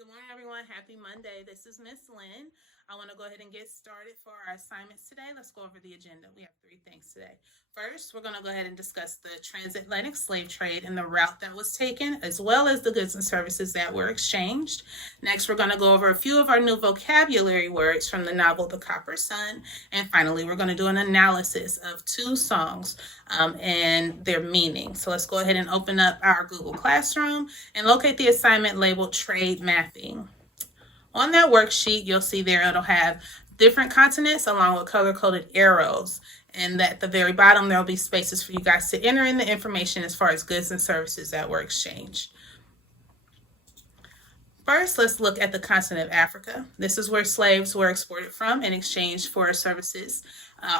Good morning, everyone. Happy Monday. This is Miss Lynn. I want to go ahead and get started for our assignments today. Let's go over the agenda. We have 3 things today. First, we're going to go ahead and discuss the transatlantic slave trade and the route that was taken, as well as the goods and services that were exchanged. Next, we're going to go over a few of our new vocabulary words from the novel The Copper Sun. And finally, we're going to do an analysis of 2 songs and their meaning. So let's go ahead and open up our Google Classroom and locate the assignment labeled Trade Mapping. On that worksheet, you'll see there it'll have different continents along with color-coded arrows. And at the very bottom, there'll be spaces for you guys to enter in the information as far as goods and services that were exchanged. First, let's look at the continent of Africa. This is where slaves were exported from in exchange for services,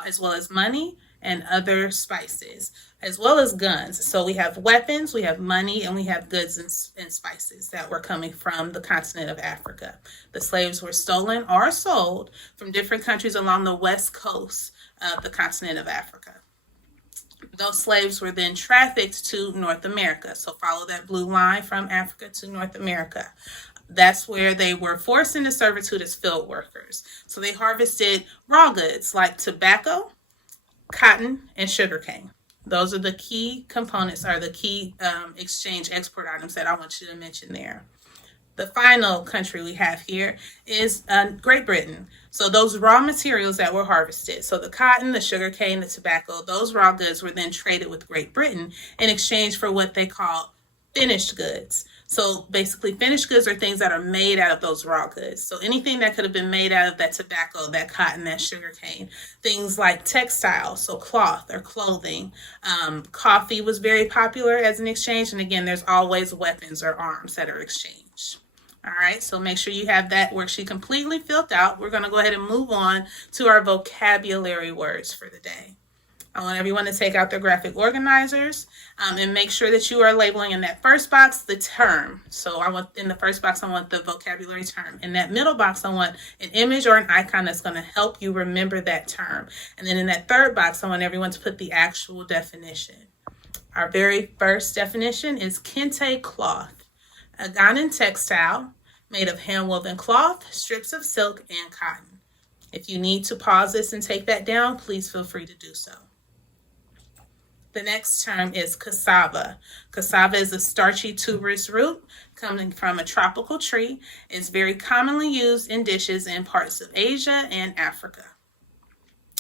as well as money and other spices, as well as guns. So we have weapons, we have money, and we have goods and spices that were coming from the continent of Africa. The slaves were stolen or sold from different countries along the west coast of the continent of Africa. Those slaves were then trafficked to North America. So follow that blue line from Africa to North America. That's where they were forced into servitude as field workers. So they harvested raw goods like tobacco, cotton, and sugarcane. Those are the key components, or the key exchange export items that I want you to mention there. The final country we have here is Great Britain. So those raw materials that were harvested, so the cotton, the sugarcane, the tobacco, those raw goods were then traded with Great Britain in exchange for what they call finished goods. So basically, finished goods are things that are made out of those raw goods. So anything that could have been made out of that tobacco, that cotton, that sugarcane, things like textiles, so cloth or clothing. Coffee was very popular as an exchange. And again, there's always weapons or arms that are exchanged. All right, so make sure you have that worksheet completely filled out. We're going to go ahead and move on to our vocabulary words for the day. I want everyone to take out their graphic organizers and make sure that you are labeling in that first box the term. So in the first box, I want the vocabulary term. In that middle box, I want an image or an icon that's going to help you remember that term. And then in that third box, I want everyone to put the actual definition. Our very first definition is kente cloth, a Ghanaian textile made of hand-woven cloth, strips of silk, and cotton. If you need to pause this and take that down, please feel free to do so. The next term is cassava. Cassava is a starchy tuberous root coming from a tropical tree. It's very commonly used in dishes in parts of Asia and Africa.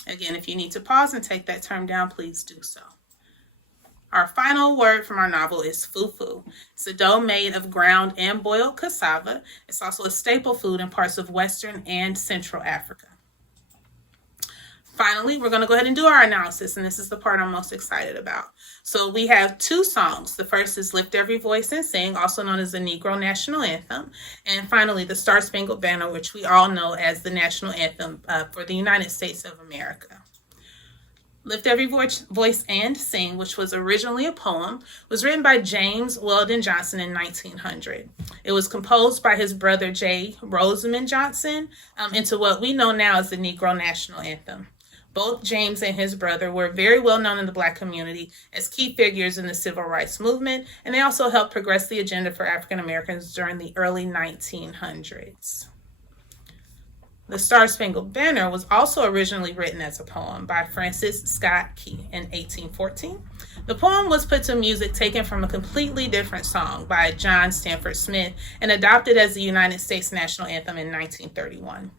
Again, if you need to pause and take that term down, please do so. Our final word from our novel is fufu. It's a dough made of ground and boiled cassava. It's also a staple food in parts of Western and Central Africa. Finally, we're going to go ahead and do our analysis, and this is the part I'm most excited about. So we have 2 songs. The first is Lift Every Voice and Sing, also known as the Negro National Anthem. And finally, the Star Spangled Banner, which we all know as the national anthem for the United States of America. Lift Every Voice and Sing, which was originally a poem, was written by James Weldon Johnson in 1900. It was composed by his brother J. Rosamond Johnson into what we know now as the Negro National Anthem. Both James and his brother were very well known in the Black community as key figures in the civil rights movement, and they also helped progress the agenda for African Americans during the early 1900s. The Star Spangled Banner was also originally written as a poem by Francis Scott Key in 1814. The poem was put to music taken from a completely different song by John Stanford Smith and adopted as the United States national anthem in 1931.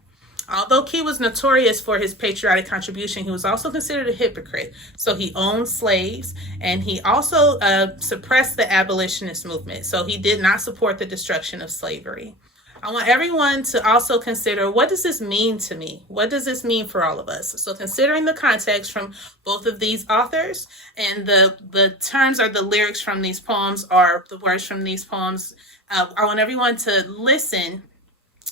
Although Key was notorious for his patriotic contribution, he was also considered a hypocrite. So he owned slaves, and he also suppressed the abolitionist movement. So he did not support the destruction of slavery. I want everyone to also consider, what does this mean to me? What does this mean for all of us? So considering the context from both of these authors and the terms or the lyrics from these poems or the words from these poems, I want everyone to listen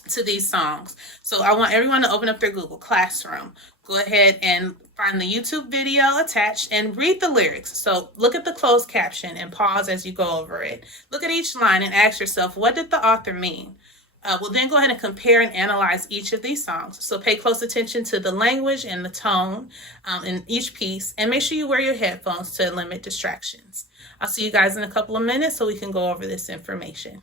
to these songs. So I want everyone to open up their Google Classroom. Go ahead and find the YouTube video attached and read the lyrics. So look at the closed caption and pause as you go over it. Look at each line and ask yourself, what did the author mean? We'll then go ahead and compare and analyze each of these songs. So pay close attention to the language and the tone in each piece, and make sure you wear your headphones to limit distractions. I'll see you guys in a couple of minutes so we can go over this information.